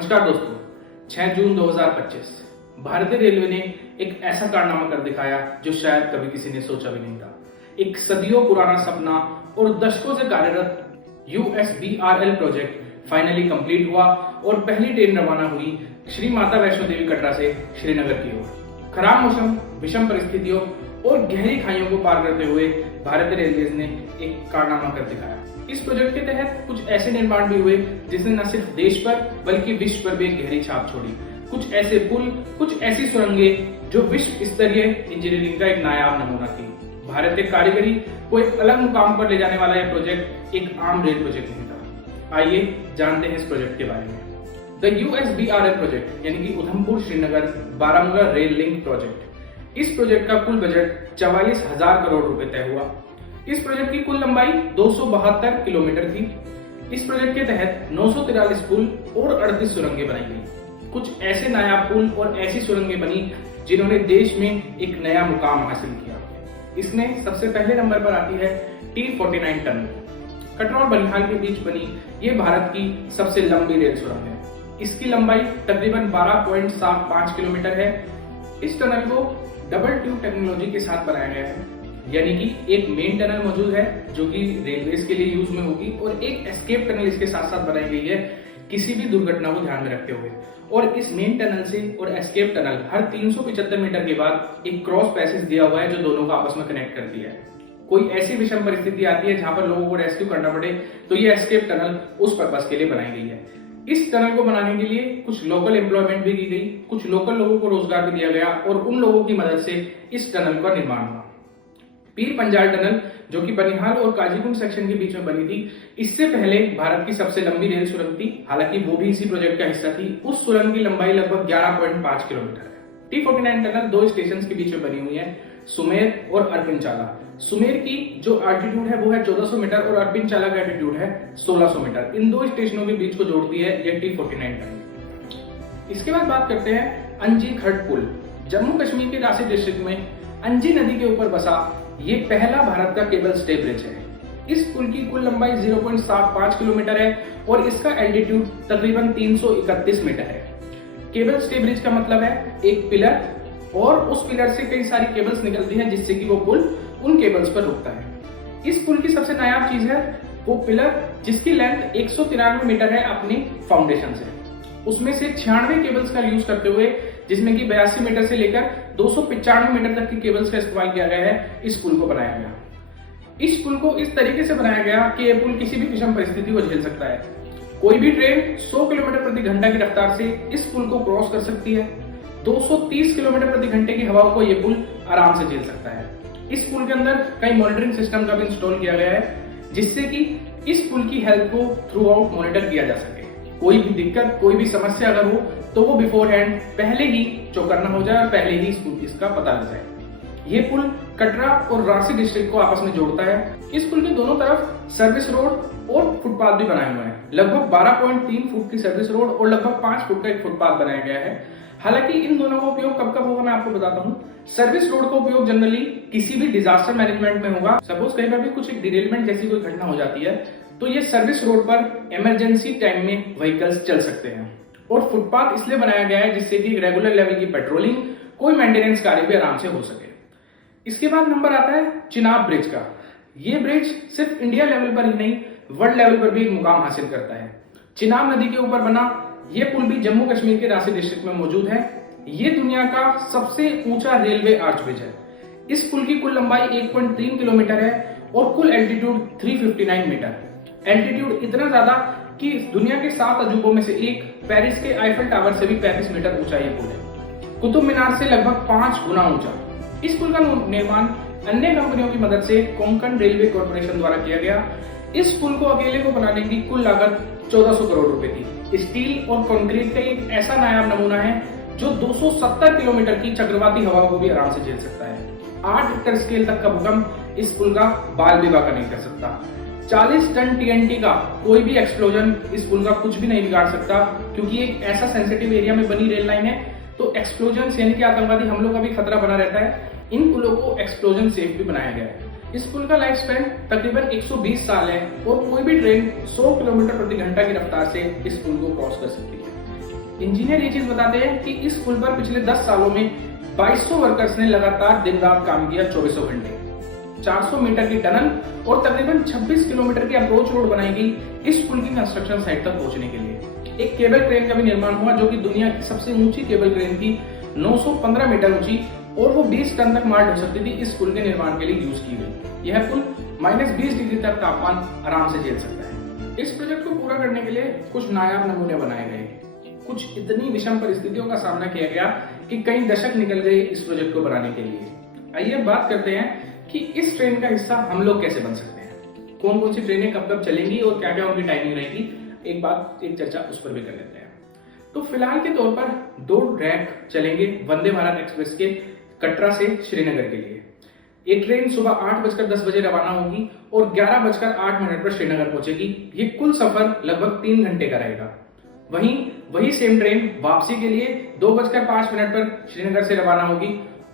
नमस्कार दोस्तों, 6 जून 2025 भारतीय रेलवे ने एक ऐसा कारनामा कर दिखाया जो शायद कभी किसी ने सोचा भी नहीं था। एक सदियों पुराना सपना और दशकों से कार्यरत USBRL प्रोजेक्ट फाइनली कंप्लीट हुआ और पहली ट्रेन रवाना हुई श्री माता वैष्णो देवी कटरा से श्रीनगर की ओर। खराब मौसम, विषम परिस्थितियों और गहरी खाइयों को पार करते हुए भारतीय रेलवे ने एक कारनामा कर दिखाया। इस प्रोजेक्ट के तहत कुछ ऐसे निर्माण भी हुए जिसने न सिर्फ देश पर बल्कि विश्व पर भी एक गहरी छाप छोड़ी। कुछ ऐसे पुल, कुछ ऐसी सुरंगें जो विश्व स्तरीय इंजीनियरिंग का एक नायाब नमूना थी। भारतीय कारीगरी को एक अलग मुकाम पर ले जाने वाला यह प्रोजेक्ट एक आम रेल प्रोजेक्ट नहीं था। आइए जानते हैं इस प्रोजेक्ट के बारे में। द USBRL प्रोजेक्ट यानी कि Udhampur Srinagar Baramulla rail link project. इस प्रोजेक्ट का कुल बजट 44,000 करोड़ रुपए तय हुआ। इस प्रोजेक्ट की कुल लंबाई 272 किलोमीटर थी। इस प्रोजेक्ट के तहत 943 पुल और 38 सुरंगें बनाई गई। कुछ ऐसे नायाब पुल और ऐसी सुरंगें बनी जिन्होंने देश में एक नया मुकाम हासिल किया। इसमें सबसे पहले नंबर पर आती है T49 टनल। कटरा और बनिहाल के बीच बनी ये भारत की सबसे लंबी रेल सुरंग है। इसकी लंबाई तकरीबन 12.75 किलोमीटर है। इस टनल को डबल ट्यूब टेक्नोलॉजी के साथ बनाया गया है, यानी कि एक मेन टनल मौजूद है जो कि रेलवेज के लिए यूज में होगी और एक एस्केप टनल इसके साथ साथ बनाई गई है किसी भी दुर्घटना को ध्यान में रखते हुए। और इस मेन टनल से और एस्केप टनल हर 375 मीटर के बाद एक क्रॉस पैसेज दिया हुआ है जो दोनों को आपस में कनेक्ट करती है। कोई ऐसी विषम परिस्थिति आती है जहां पर लोगों को रेस्क्यू करना पड़े तो ये एस्केप टनल उस पर्पस के लिए बनाई गई है। इस टनल को बनाने के लिए कुछ लोकल एम्प्लॉयमेंट भी की गई, कुछ लोकल लोगों को रोजगार भी दिया गया और उन लोगों की मदद से इस टनल का निर्माण हुआ। पीर पंजाल टनल जो कि बनिहाल और काजीकुंड सेक्शन के बीच में बनी थी, इससे पहले भारत की सबसे लंबी रेल सुरंग थी। हालांकि वो भी इसी प्रोजेक्ट का हिस्सा थी। उस सुरंग की लंबाई लगभग 11.5 किलोमीटर है। T49 टनल दो स्टेशन के बीच में बनी हुई है, सुमेर और अर्पिन चाला। सुमेर की जो एल्टीट्यूड है वो है 1400 मीटर और अर्पिन चाला का एल्टीट्यूड है 1600 मीटर। इन दो स्टेशनों के बीच को जोड़ती है यह T49 टनल। इसके बाद बात करते हैं अंजी खट पुल। जम्मू कश्मीर के रांची डिस्ट्रिक्ट में अंजी नदी के ऊपर बसा ये पहला भारत का केबल स्टे ब्रिज है। इस पुल की कुल लंबाई 0.75 किलोमीटर है और इसका एल्टीट्यूड तकरीबन 331 मीटर है। केबल स्टे ब्रिज का मतलब है एक पिलर और उस पिलर से कई सारी केबल्स निकलती हैं जिससे कि वो पुल उन केबल्स पर रुकता है। इस पुल की सबसे नायाब चीज है वो पिलर जिसकी लेंथ 193 मीटर है अपनी फाउंडेशन से। उसमें से 96 केबल्स का यूज करते हुए, जिसमें कि 82 मीटर से लेकर 295 मीटर तक की केबल्स का इस्तेमाल किया गया है, इस पुल को बनाया गया। इस पुल को इस तरीके से बनाया गया कि यह पुल किसी भी विषम परिस्थिति को झेल सकता है। कोई भी ट्रेन 100 किलोमीटर प्रति घंटा की रफ्तार से इस पुल को क्रॉस कर सकती है। 230 किलोमीटर प्रति घंटे की हवाओं को यह पुल आराम से झेल सकता है। इस पुल के अंदर कई मॉनिटरिंग सिस्टम का भी इंस्टॉल किया गया है जिससे कि इस पुल की हेल्थ को थ्रू आउट मॉनिटर किया जा सके। कोई भी दिक्कत, कोई भी समस्या अगर हो तो वो बिफोर हैंड पहले ही चौकन्ना हो जाए और पहले ही इसका पता लग जाए। ये पुल कटरा और रांची डिस्ट्रिक्ट को आपस में जोड़ता है। इस पुल के दोनों तरफ सर्विस रोड और फुटपाथ भी बनाए हुए हैं। लगभग 12.3 फुट की सर्विस रोड और लगभग 5 फुट का एक फुटपाथ बनाया गया है। हालांकि इन दोनों का उपयोग कब कब होगा मैं आपको बताता हूँ। सर्विस रोड का उपयोग जनरली किसी भी डिजास्टर मैनेजमेंट में होगा। सपोज कहीं पर भी कुछ एक डिरेलमेंट जैसी कोई घटना हो जाती है तो ये सर्विस रोड पर इमरजेंसी टाइम में व्हीकल्स चल सकते हैं। और फुटपाथ इसलिए बनाया गया है जिससे कि रेगुलर लेवल की पेट्रोलिंग, कोई मेंटेनेंस कार्य भी आराम से हो सके। इसके बाद नंबर आता है चिनाब ब्रिज का। ये ब्रिज सिर्फ इंडिया लेवल पर ही नहीं, वर्ल्ड लेवल पर भी एक मुकाम हासिल करता है। चिनाब नदी के ऊपर बना ये पुल भी जम्मू कश्मीर के रांची डिस्ट्रिक्ट में मौजूद है। ये दुनिया का सबसे ऊंचा रेलवे आर्च ब्रिज है। इस पुल की कुल लंबाई 1.3 किलोमीटर है और कुल एल्टीट्यूड 359 मीटर। एल्टीट्यूड इतना ज्यादा कि दुनिया के 7 अजूबों में से एक पेरिस के आईफल टावर से भी 35 मीटर ऊंचा ये पुल है। कुतुब मीनार से लगभग 5 गुना ऊंचा। इस पुल का निर्माण अन्य कंपनियों की मदद से कोंकण रेलवे कॉर्पोरेशन द्वारा किया गया। इस पुल को अकेले को बनाने की कुल लागत 1400 करोड़ रुपए थी। स्टील और कंक्रीट का एक ऐसा नायाब नमूना है जो 270 किलोमीटर की चक्रवाती हवा को भी आराम से झेल सकता है। 8 रिक्टर स्केल तक का भूकंप इस पुल का बाल भी बाका नहीं कर सकता। 40 टन TNT का कोई भी एक्सप्लोजन इस पुल का कुछ भी नहीं बिगाड़ सकता, क्योंकि एक ऐसा सेंसिटिव एरिया में बनी रेल लाइन है तो एक्सप्लोजन यानी कि आतंकवादी हमलों का भी खतरा बना रहता है। इन पुलों को एक्सप्लोजन सेफ भी बनाया गया है। इस पुल का लाइफ स्पैन तकरीबन 120 साल है और कोई भी ट्रेन 100 किलोमीटर प्रति घंटा की रफ्तार से इस पुल को क्रॉस कर सकती है। इंजीनियर ये चीज बताते हैं कि इस पुल पर पिछले 10 सालों में 2200 वर्कर्स ने लगातार दिन रात काम किया 24 घंटे। 400 मीटर की टनल और तकरीबन 26 किलोमीटर की अप्रोच रोड बनाई गई इस पुल की कंस्ट्रक्शन साइट तक पहुंचने के लिए। एक केबल क्रेन का भी निर्माण हुआ जो कि दुनिया की सबसे ऊंची केबल क्रेन थी, 915 मीटर ऊंची, और वो 20 टन तक माल ढो सकती थी। इस पुल के निर्माण के लिए यूज की गई। यह पुल -20 डिग्री तक तापमान आराम से झेल सकता है। इस प्रोजेक्ट को पूरा करने के लिए कुछ नायाब नमूने बनाए गए। कुछ इतनी विषम परिस्थितियों का सामना किया गया कि कई दशक निकल गए इस प्रोजेक्ट को बनाने के लिए। आइए बात करते हैं कि इस ट्रेन का हिस्सा हम लोग कैसे बन सकते हैं, कौन कौन सी ट्रेनें कब कब चलेंगी और क्या क्या उनकी टाइमिंग रहेगी। एक चर्चा उस पर भी कर लेते हैं। तो फिलहाल के तौर पर 2 ट्रैक चलेंगे वंदे भारत एक्सप्रेस के कटरा से श्रीनगर के लिए। एक ट्रेन सुबह 8:10 बजे रवाना होगी और 11:08 पर श्रीनगर पहुंचेगी। ये कुल सफर लगभग 3 घंटे का रहेगा। वही सेम ट्रेन वापसी के लिए 2:05 पर श्रीनगर से रवाना होगी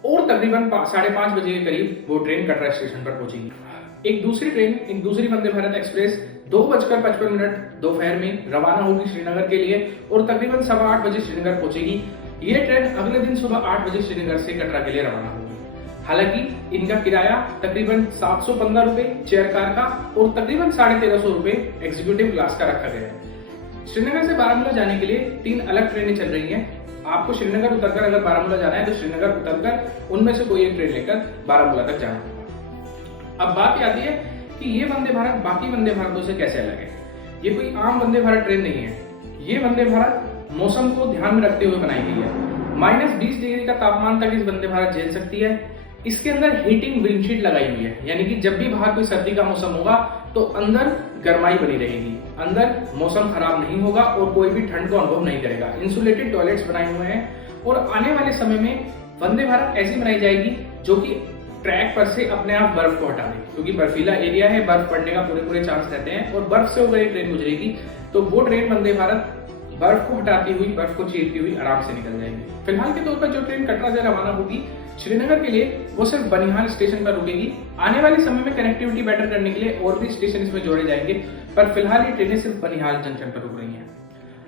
और तकरीबन 5:30 बजे के करीब वो ट्रेन कटरा स्टेशन पर पहुंचेगी। एक दूसरी वंदे भारत एक्सप्रेस 2:55 दोपहर में रवाना होगी श्रीनगर के लिए और तकरीबन 8:15 बजे श्रीनगर पहुंचेगी। ये ट्रेन अगले दिन सुबह 8 बजे श्रीनगर से कटरा के लिए रवाना होगी। हालांकि इनका किराया तकरीबन 715 रुपए चेयर कार का और तकरीबन 1350 रुपए एग्जीक्यूटिव क्लास का रखा गया है। श्रीनगर से बारामूला जाने के लिए 3 अलग ट्रेनें चल रही हैं। आपको श्रीनगर उतरकर अगर बारामूला जाना है तो श्रीनगर उतरकर उनमें से कोई एक ट्रेन लेकर बारामूला तक जाना होगा। अब बात आती है कि ये वंदे भारत बाकी वंदे भारतों से कैसे अलग है। ये कोई आम वंदे भारत ट्रेन नहीं है। ये वंदे भारत मौसम को ध्यान में रखते हुए बनाई गई है। -20 डिग्री का तापमान तक इस वंदे भारत झेल सकती है। इसके अंदर हीटिंग विंडशीट लगाई हुई है, यानी कि जब भी बाहर कोई सर्दी का मौसम होगा तो अंदर गर्माई बनी रहेगी, अंदर मौसम खराब नहीं होगा और कोई भी ठंड को अनुभव नहीं करेगा। इंसुलेटेड टॉयलेट्स बनाए हुए हैं और आने वाले समय में वंदे भारत ऐसी बनाई जाएगी जो कि ट्रैक पर से अपने आप बर्फ को हटा दे, क्योंकि बर्फीला एरिया है, बर्फ पड़ने का पूरे चांस रहते हैं और बर्फ से अगर ट्रेन गुजरेगी तो वो ट्रेन वंदे भारत बर्फ को हटाती हुई, बर्फ को चीरती हुई आराम से निकल जाएगी। फिलहाल के तौर पर जो ट्रेन कटरा से रवाना होगी श्रीनगर के लिए वो सिर्फ बनिहाल स्टेशन पर रुकेगी। आने वाले समय में कनेक्टिविटी बेटर करने के लिए और भी स्टेशन इसमें जोड़े जाएंगे, पर फिलहाल ये ट्रेनें सिर्फ बनिहाल जंक्शन पर रुक रही हैं।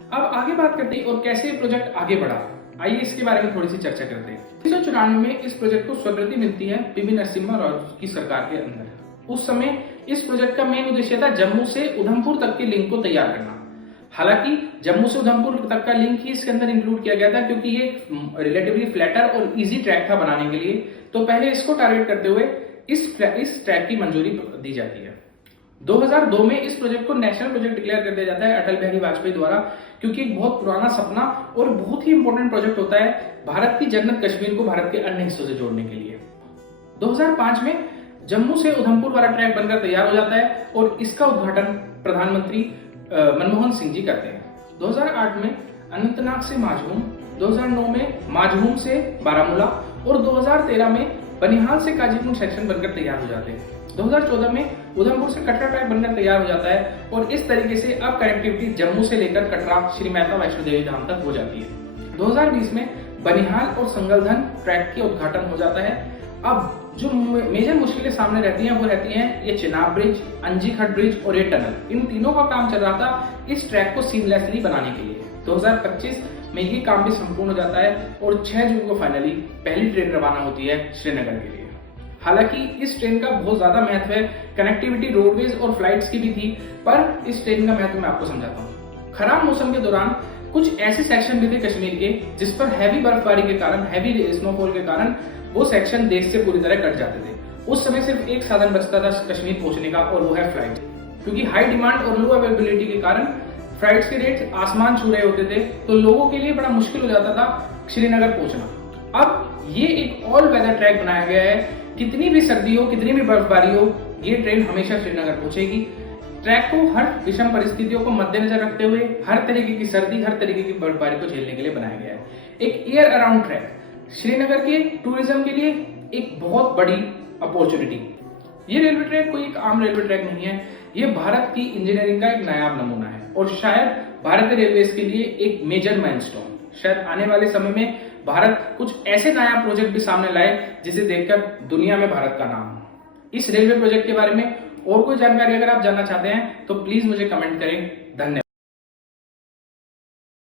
अब आगे बात करते हैं और कैसे ये प्रोजेक्ट आगे बढ़ा। आइए इसके बारे में थोड़ी सी चर्चा करते हैं। 1994 में इस प्रोजेक्ट को स्वीकृति मिलती है पीवी नरसिम्हा राव की सरकार के अंदर। उस समय इस प्रोजेक्ट का मेन उद्देश्य था जम्मू से उधमपुर तक के लिंक को तैयार करना। हालांकि जम्मू से उधमपुर तक का लिंक ही इसके अंदर इंक्लूड किया गया था, क्योंकि ये रिलेटिवली फ्लैटर और इजी ट्रैक था बनाने के लिए, तो पहले इसको टारगेट करते हुए इस ट्रैक की मंजूरी दी जाती है। 2002 में इस प्रोजेक्ट को नेशनल प्रोजेक्ट डिक्लेयर कर दिया जाता है अटल बिहारी वाजपेयी द्वारा, क्योंकि एक बहुत पुराना सपना और बहुत ही इंपॉर्टेंट प्रोजेक्ट होता है भारत की जन्नत कश्मीर को भारत के अन्य हिस्सों से जोड़ने के लिए। 2005 में जम्मू से उधमपुर वाला ट्रैक बनकर तैयार हो जाता है और इसका उद्घाटन प्रधानमंत्री मनमोहन सिंह जी करते हैं। 2008 में अनंतनाग से माजहूम, 2009 में माजहूम से बारामूला और 2013 में बनिहाल से काजीपुर सेक्शन बनकर तैयार हो जाते हैं। 2014 में उधमपुर से कटरा ट्रैक बनकर तैयार हो जाता है और इस तरीके से अब कनेक्टिविटी जम्मू से लेकर कटरा श्री माता वैष्णो देवी धाम तक हो जाती है। 2020 में बनिहाल और संगलधन ट्रैक का उद्घाटन हो जाता है। अब जो मेजर मुश्किलें सामने रहती हैं वो रहती हैं ये चिनाब ब्रिज, अंजी खट ब्रिज और ये टनल, इन तीनों का काम चल रहा था इस ट्रैक को सीमलेसली बनाने के लिए। 2025 में ये काम भी संपूर्ण हो जाता है और 6 जून को फाइनली पहली ट्रेन रवाना होती है श्रीनगर के लिए। हालांकि इस ट्रेन का बहुत ज्यादा महत्व है, कनेक्टिविटी रोडवेज और फ्लाइट्स की भी थी, पर इस ट्रेन का महत्व मैं आपको समझाता हूँ। खराब मौसम के दौरान कुछ ऐसे सेक्शन भी थे कश्मीर के जिस पर हैवी बर्फबारी के कारण, हैवी स्नोफॉल के कारण वो सेक्शन देश से पूरी तरह कट जाते थे। उस समय सिर्फ एक साधन बचता था कश्मीर पहुंचने का और वो है फ्लाइट, क्योंकि हाई डिमांड और लो अवेलेबिलिटी के कारण फ्लाइट्स के रेट आसमान छू रहे होते थे, तो लोगों के लिए बड़ा मुश्किल हो जाता था श्रीनगर पहुंचना। अब ये एक ऑल वेदर ट्रैक बनाया गया है, कितनी भी सर्दी हो, कितनी भी बर्फबारी हो, ये ट्रेन हमेशा श्रीनगर पहुंचेगी। ट्रैक को हर विषम परिस्थितियों को मद्देनजर रखते हुए हर तरीके की सर्दी, हर तरीके की बर्फबारी को झेलने के लिए बनाया गया है। एक एयर अराउंड ट्रैक श्रीनगर के टूरिज्म के लिए एक बहुत बड़ी अपॉर्चुनिटी। ये रेलवे ट्रैक कोई एक आम रेलवे ट्रैक नहीं है, ये भारत की इंजीनियरिंग का एक नायाब नमूना है और शायद भारतीय रेलवेज के लिए एक मेजर माइलस्टोन। शायद आने वाले समय में भारत कुछ ऐसे नायाब प्रोजेक्ट भी सामने लाए जिसे देखकर दुनिया में भारत का नाम हो। इस रेलवे प्रोजेक्ट के बारे में और कोई जानकारी अगर आप जानना चाहते हैं तो प्लीज मुझे कमेंट करें। धन्यवाद।